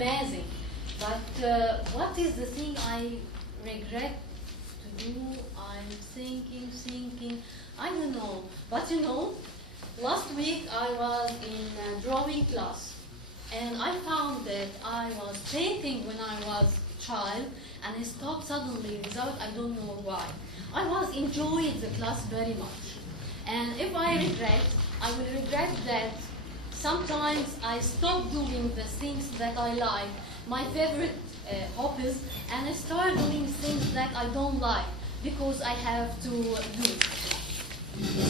amazing. But what is the thing I regret to do? I'm thinking. I don't know. But you know, last week I was in a drawing class, and I found that I was painting when I was a child, and I stopped suddenly without I don't know why. I was enjoying the class very much. And if I regret, I will regret that sometimes I stop doing the things that I like, my favorite hobbies, and I start doing things that I don't like because I have to do.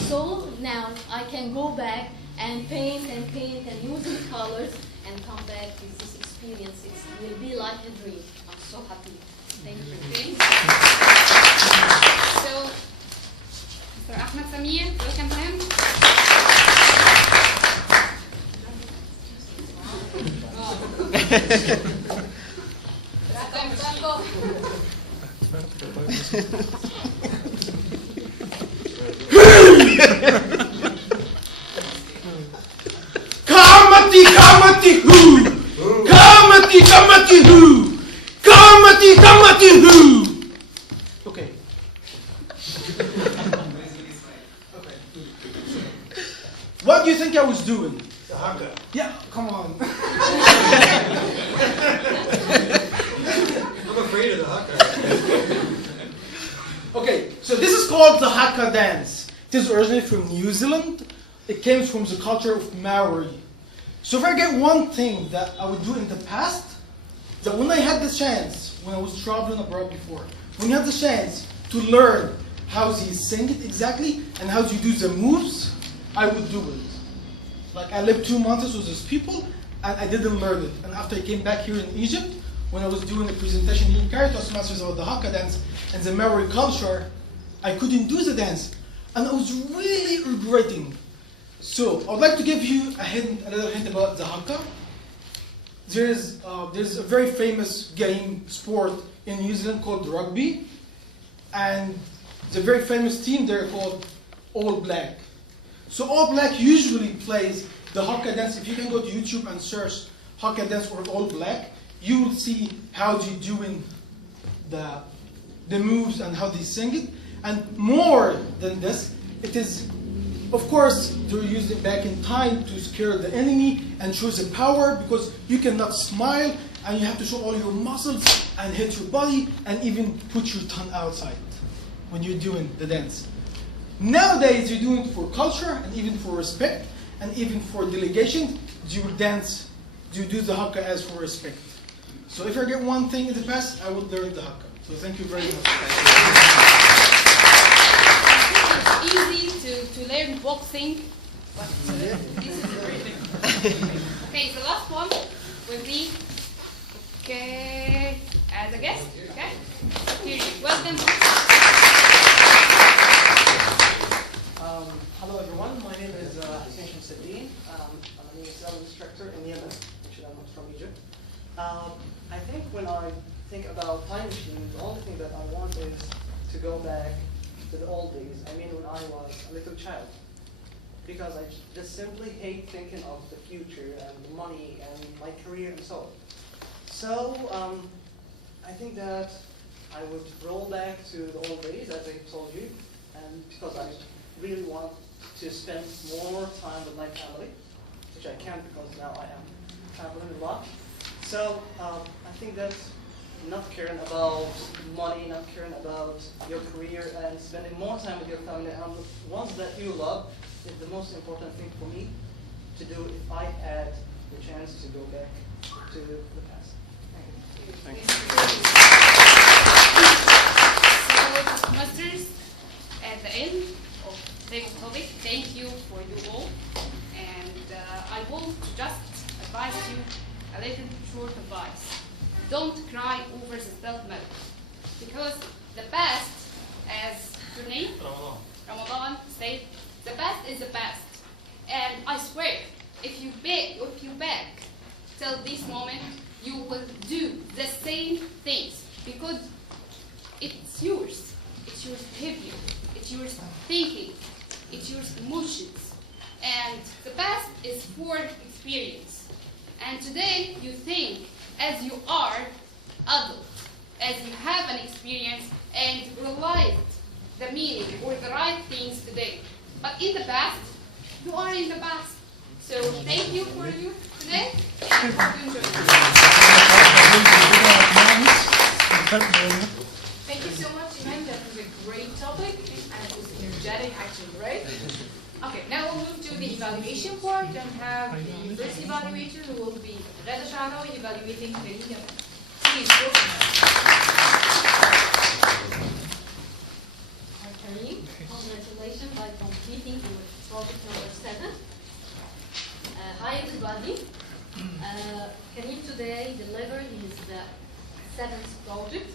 So now I can go back and paint and using colors and come back with this experience. It will be like a dream. I'm so happy. Thank you. So, Mr. Ahmed Samir, welcome him. Kamati hoo! Kamati hoo! Kamati hoo! Okay. What do you think I was doing? The haka. Yeah, come on. I'm afraid of the haka. Okay, so this is called the haka dance. It is originally from New Zealand. It came from the culture of Maori. So if I get one thing that I would do in the past, that when I had the chance, when I was traveling abroad before, when you have the chance to learn how to sing it exactly and how to do the moves, I would do it. Like I lived 2 months with these people and I didn't learn it. And after I came back here in Egypt, when I was doing a presentation here in Cairo to Masters about the haka dance and the Maori culture, I couldn't do the dance. And I was really regretting. So I would like to give you a little hint about the haka. There's a very famous game sport in New Zealand called rugby, and the very famous team there called All Black. So All Black usually plays the haka dance. If you can go to YouTube and search haka dance or All Black, you will see how they're doing the moves and how they sing it. And more than this, it is, of course, they're using it back in time to scare the enemy and show the power, because you cannot smile and you have to show all your muscles and hit your body and even put your tongue outside when you're doing the dance. Nowadays, you're doing it for culture and even for respect and even for delegation. You dance, you do the haka as for respect. So if I get one thing in the past, I would learn the haka. So thank you very much. It's easy to learn boxing, but this is everything. Okay, the last one will be as a guest. Okay, here you welcome. Hello everyone, my name is Hussein Shamsuddin. I'm an ESL instructor in Yemen, which I'm from Egypt. I think when I think about time machine, the only thing that I want is to go back to the old days. I mean when I was a little child. Because I just simply hate thinking of the future and the money and my career and so on. So I think that I would roll back to the old days, as I told you, and because I really want to spend more time with my family, which I can't because now I am traveling a lot. So I think that not caring about money, not caring about your career, and spending more time with your family and the ones that you love is the most important thing for me to do if I had the chance to go back to the past. Thank you. So, masters, at the end of today's topic, thank you for you all. And I want to just advise you a little short advice. Don't cry over the spilled milk. Because the past, as your name, Ramadan said, the past is the past. And I swear, if you back till this moment, you will do the same things. Because it's yours. It's your behavior. It's your thinking. It's your emotions. And the past is for experience. And today you think as you are adult, as you have an experience and realized the meaning or the right things today. But in the past, you are in the past. So thank you for you today, and hope you enjoy. Thank you so much, Iman. That was a great topic, and it was energetic, actually, right? Okay, now we'll move to the evaluation part and have the first evaluator, who will be Ghada Sha'rawi, evaluating Karim Yaman. Please, go Karim, congratulations by completing your topic number 7. Hi everybody. Karim today delivered his 7th project.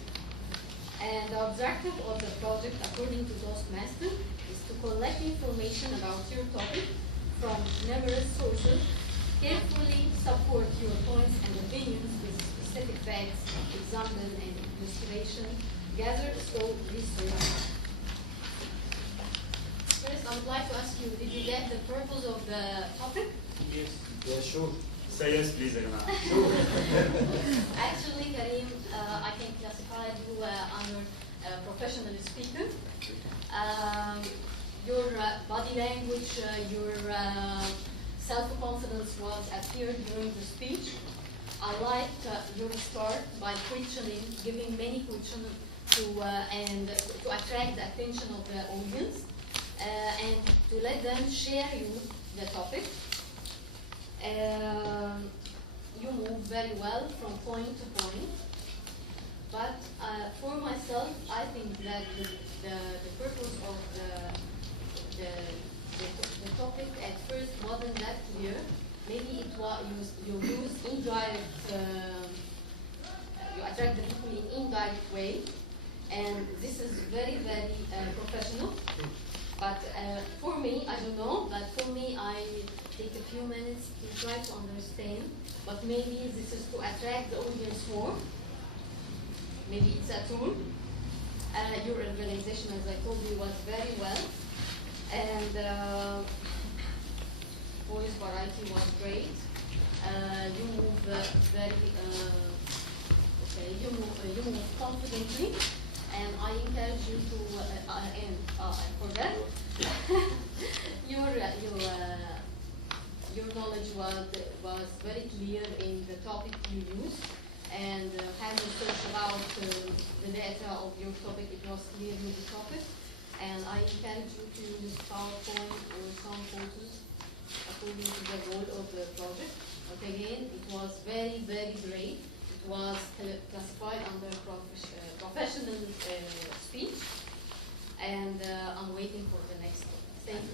And the objective of the project, according to Toastmaster, is to collect information about your topic from numerous sources, carefully support your points and opinions with specific facts, examples, and illustration gathered through research. First, I would like to ask you, did you get the purpose of the topic? Yes. Yeah, sure. Say yes, please, Agna. Actually, Karim, I can classify you under a professional speaker. Your body language, your self-confidence was appeared during the speech. I liked your start by questioning, giving many questions and to attract the attention of the audience and to let them share you the topic. You move very well from point to point, but for myself, I think that the purpose of the topic at first wasn't that clear. Maybe it was you use indirect, you attract the people in indirect way, and this is very, very professional. But for me, I don't know, but for me, I take a few minutes to try to understand, but maybe this is to attract the audience more. Maybe it's a tool. Your organization, as I told you, was very well, and voice variety was great. You move very, okay, you move confidently, and I encourage you to, and for that, your knowledge was very clear in the topic you used, and having research about the data of your topic, it was clear in the topic, and I encourage you to use PowerPoint or some photos according to the goal of the project. But again, it was very, very great. It was classified under professional speech, and I'm waiting for the next one. Thank you.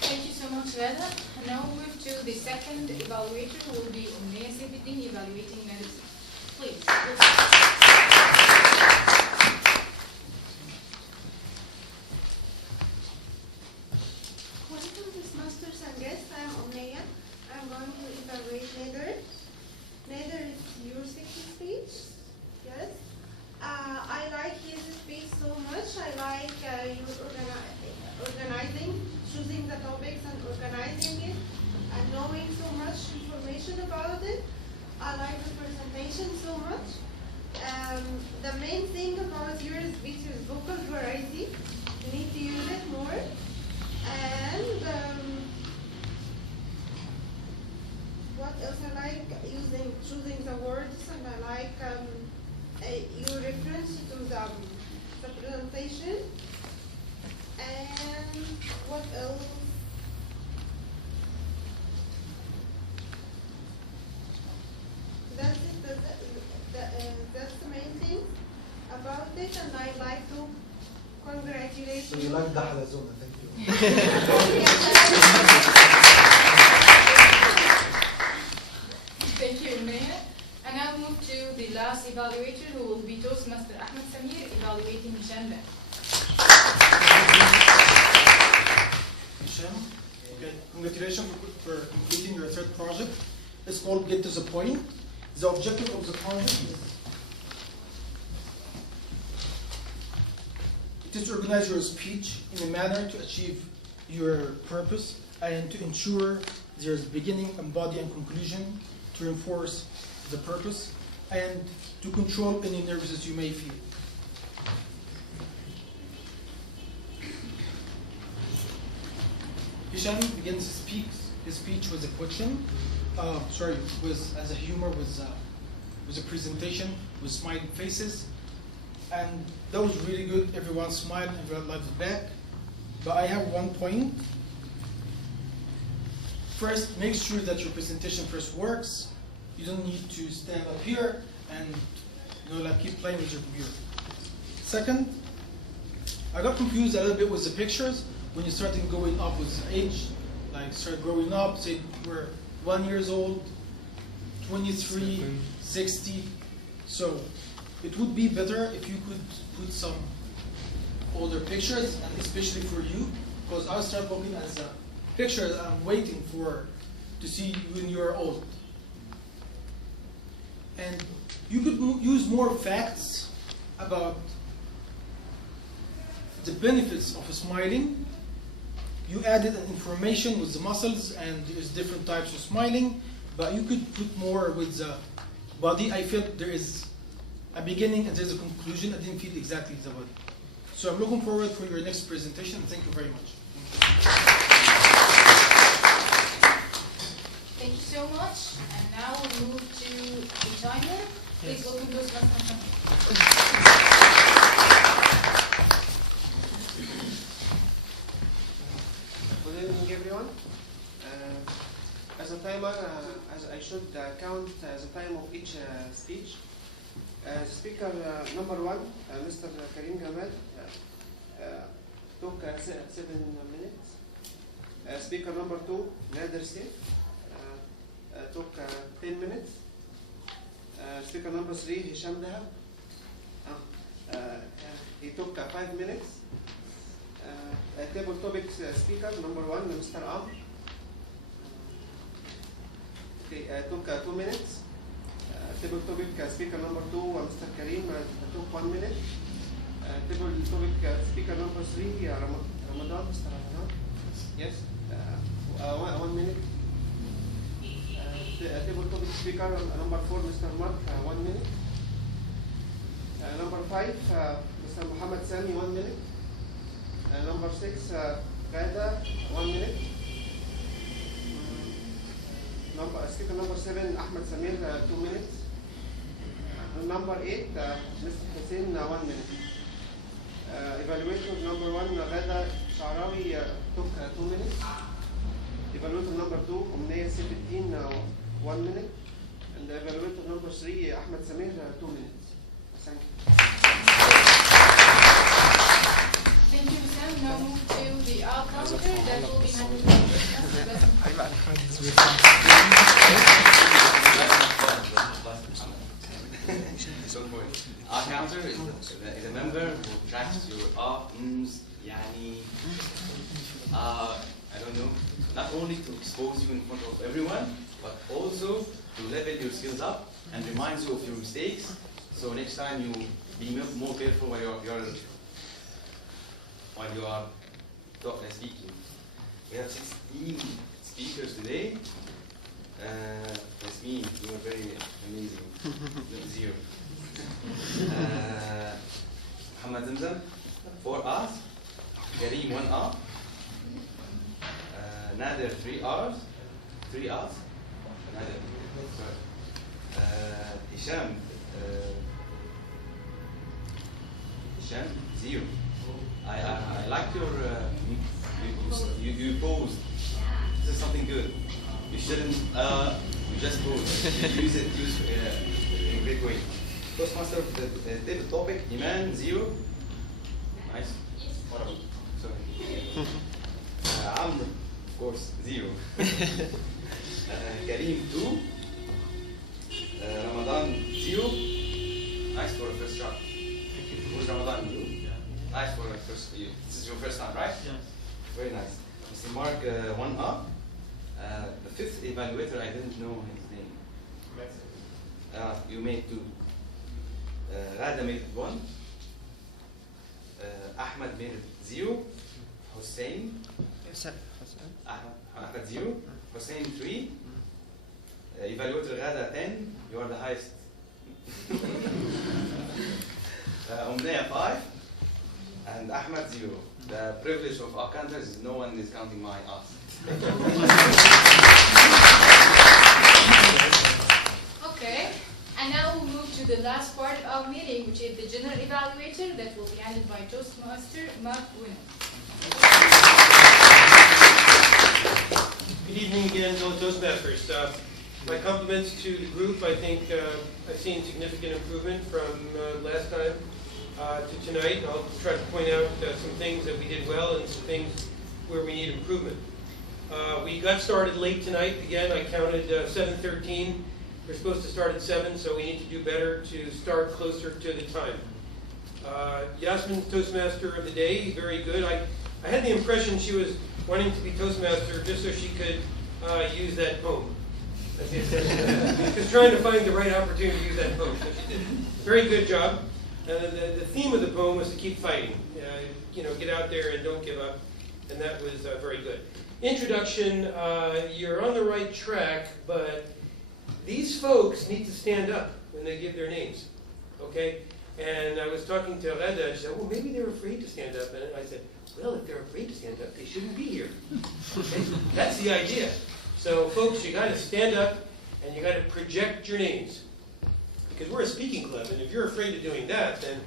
Thank you so much, Ghada. And now we'll move to the second evaluator, who will be Umnaya Saifuddin, evaluating medicine. Please. Welcome to Masters and Guests. I am Omneya. I am going to evaluate Nether. Nether is your second speech. Yes. I like his speech so much. I like your organizing, choosing the topics and organizing it, and knowing so much information about it. I like the presentation so much. The main thing about your speech is vocal variety. You need to use it more. And what else I like? Choosing the words, and I like your reference to the presentation. And what else? That's it. That's the main thing about it, and I'd like to congratulate So you like the halazona, thank you. Thank you, Umnaya. And now move to the last evaluator, who will be Toastmaster Ahmed Samir, evaluating Hisham. Hisham, okay. Congratulations for completing your third project. It's called Get to the Point. The objective of the project is to organize your speech in a manner to achieve your purpose and to ensure there's beginning and body and conclusion to reinforce the purpose and to control any nervousness you may feel. Hisham begins his speech with a question. Was as a humor, was a presentation with smiling faces, and that was really good. Everyone smiled, everyone laughed back. But I have one point. First, make sure that your presentation first works. You don't need to stand up here and keep playing with your computer. Second, I got confused a little bit with the pictures when you started going up with age, like start growing up, say we're 1 year old, 23, 60. So it would be better if you could put some older pictures, and especially for you, because I'll start looking at the pictures I'm waiting to see when you're old. And you could use more facts about the benefits of smiling. You added information with the muscles, and there's different types of smiling, but you could put more with the body. I felt there is a beginning and there's a conclusion. I didn't feel exactly the body. So I'm looking forward for your next presentation. Thank you very much. Thank you so much. And now we move to the timer. Please welcome those Good evening, everyone. As a timer, as I should count the time of each speech. Speaker number 1, Mr. Karim Gamal, took 7 minutes. Speaker number 2, Nader Seif, took 10 minutes. Speaker number 3, Hisham Dahab, he took 5 minutes. Table topics speaker number 1, Mr. Amr, took 2 minutes. Table topic speaker number 2, Mr. Karim, took 1 minute. Table topic speaker number 3, Ramadan, Mr. Ramadan, yes, 1 minute. Table topic speaker number 4, Mr. Mark, 1 minute. Number 5, Mr. Muhammad Sami, 1 minute. Number 6, Gada, 1 minute. Speaker number 7, Ahmed Samir, 2 minutes. Number 8, Mr. Hussein, 1 minute. Evaluator number 1, Gada Sharawi, took 2 minutes. Evaluator number 2, Umnaya Sifeddin, 1 minute. And evaluator number 3, Ahmed Samir, 2 minutes. Thank you. Thank you, Sam. Now move to the art counter that will be handled. Our counter is a member who tracks your ums, yani, I don't know, not only to expose you in front of everyone, but also to level your skills up and reminds you of your mistakes. So next time you be more careful while you are speaking. We have 16 speakers today. Yasmin, you are very amazing. 0. Muhammad Zamzam, 4 R's. Kareem, 1 R. Nader, 3 R's. 3 R's. Nader. Hisham. Hisham, 0. I like your you posed. This is something good. You shouldn't you just pose. Use it in a great way. Toastmaster, the topic, Iman, 0. Nice. Horrible. Sorry. Amr, of course, 0. Kareem, 2. Ramadan, 0. Nice for a first shot. Who's Ramadan? You? Nice for a first. This is your first time, right? Yes. Very nice. Mr. Mark, 1 up. The 5th evaluator, I didn't know his name. You made 2. Rada made 1. Ahmed made 0. Hussein. Ahmed 0. Hussein 3. Evaluator Ghada 10. You are the highest. Omneya 5. And Ahmed 0. The privilege of our countries is no one is counting my ass. Okay, and now we'll move to the last part of our meeting, which is the general evaluator that will be handled by Toastmaster Mark Winner. Good evening again, fellow Toastmasters. My compliments to the group. I think I've seen significant improvement from last time to tonight. I'll try to point out some things that we did well and some things where we need improvement. We got started late tonight. Again, I counted 7:13. We're supposed to start at 7, so we need to do better to start closer to the time. Yasmin's Toastmaster of the day, very good. I had the impression she was wanting to be Toastmaster just so she could use that poem. Just trying to find the right opportunity to use that poem, so she did. Very good job. The theme of the poem was to keep fighting. Get out there and don't give up, and that was very good. Introduction, you're on the right track, but these folks need to stand up when they give their names, okay? And I was talking to Ghada, and she said, well, maybe they're afraid to stand up. And I said, well, if they're afraid to stand up, they shouldn't be here. Okay? That's the idea. So, folks, you got to stand up, and you got to project your names. Because we're a speaking club, and if you're afraid of doing that, then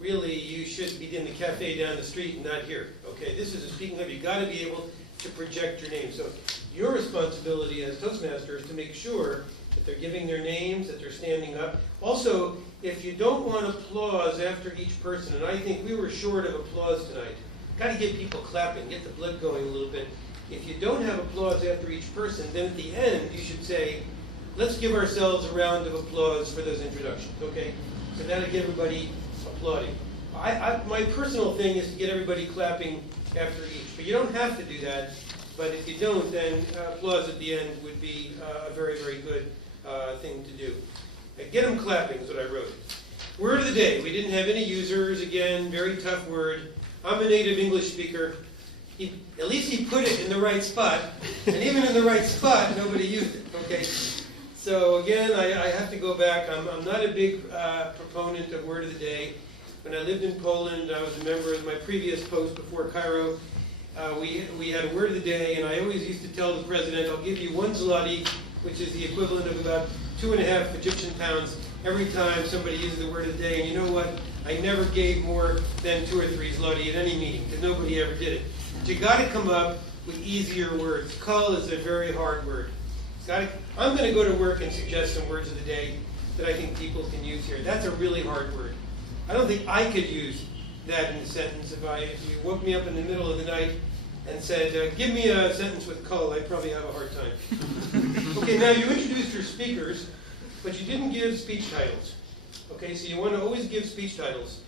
really you should be in the cafe down the street and not here, okay? This is a speaking club. You got to be able to project your name. So your responsibility as Toastmaster is to make sure that they're giving their names, that they're standing up. Also, if you don't want applause after each person, and I think we were short of applause tonight, got to get people clapping, get the blood going a little bit. If you don't have applause after each person, then at the end you should say, let's give ourselves a round of applause for those introductions, okay? So that'll get everybody applauding. My personal thing is to get everybody clapping after each, but you don't have to do that. But if you don't, then applause at the end would be a very, very good thing to do. Get them clapping is what I wrote. Word of the day. We didn't have any users. Again, very tough word. I'm a native English speaker. At least he put it in the right spot. And even in the right spot, nobody used it. Okay. So again, I have to go back. I'm not a big proponent of word of the day. When I lived in Poland, I was a member of my previous post before Cairo. We had a word of the day, and I always used to tell the president, I'll give you 1 zloty, which is the equivalent of about 2.5 Egyptian pounds, every time somebody uses the word of the day. And you know what? I never gave more than 2 or 3 zloty at any meeting, because nobody ever did it. But you got to come up with easier words. Kol is a very hard word. I'm going to go to work and suggest some words of the day that I think people can use here. That's a really hard word. I don't think I could use that in a sentence. If you woke me up in the middle of the night and said, give me a sentence with kol, I'd probably have a hard time. Okay, now you introduced your speakers, but you didn't give speech titles. Okay, so you want to always give speech titles.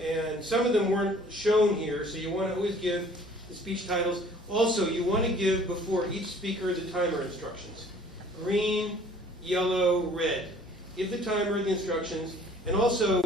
And some of them weren't shown here, so you want to always give the speech titles. Also, you want to give before each speaker the timer instructions. Green, yellow, red. Give the timer the instructions, and also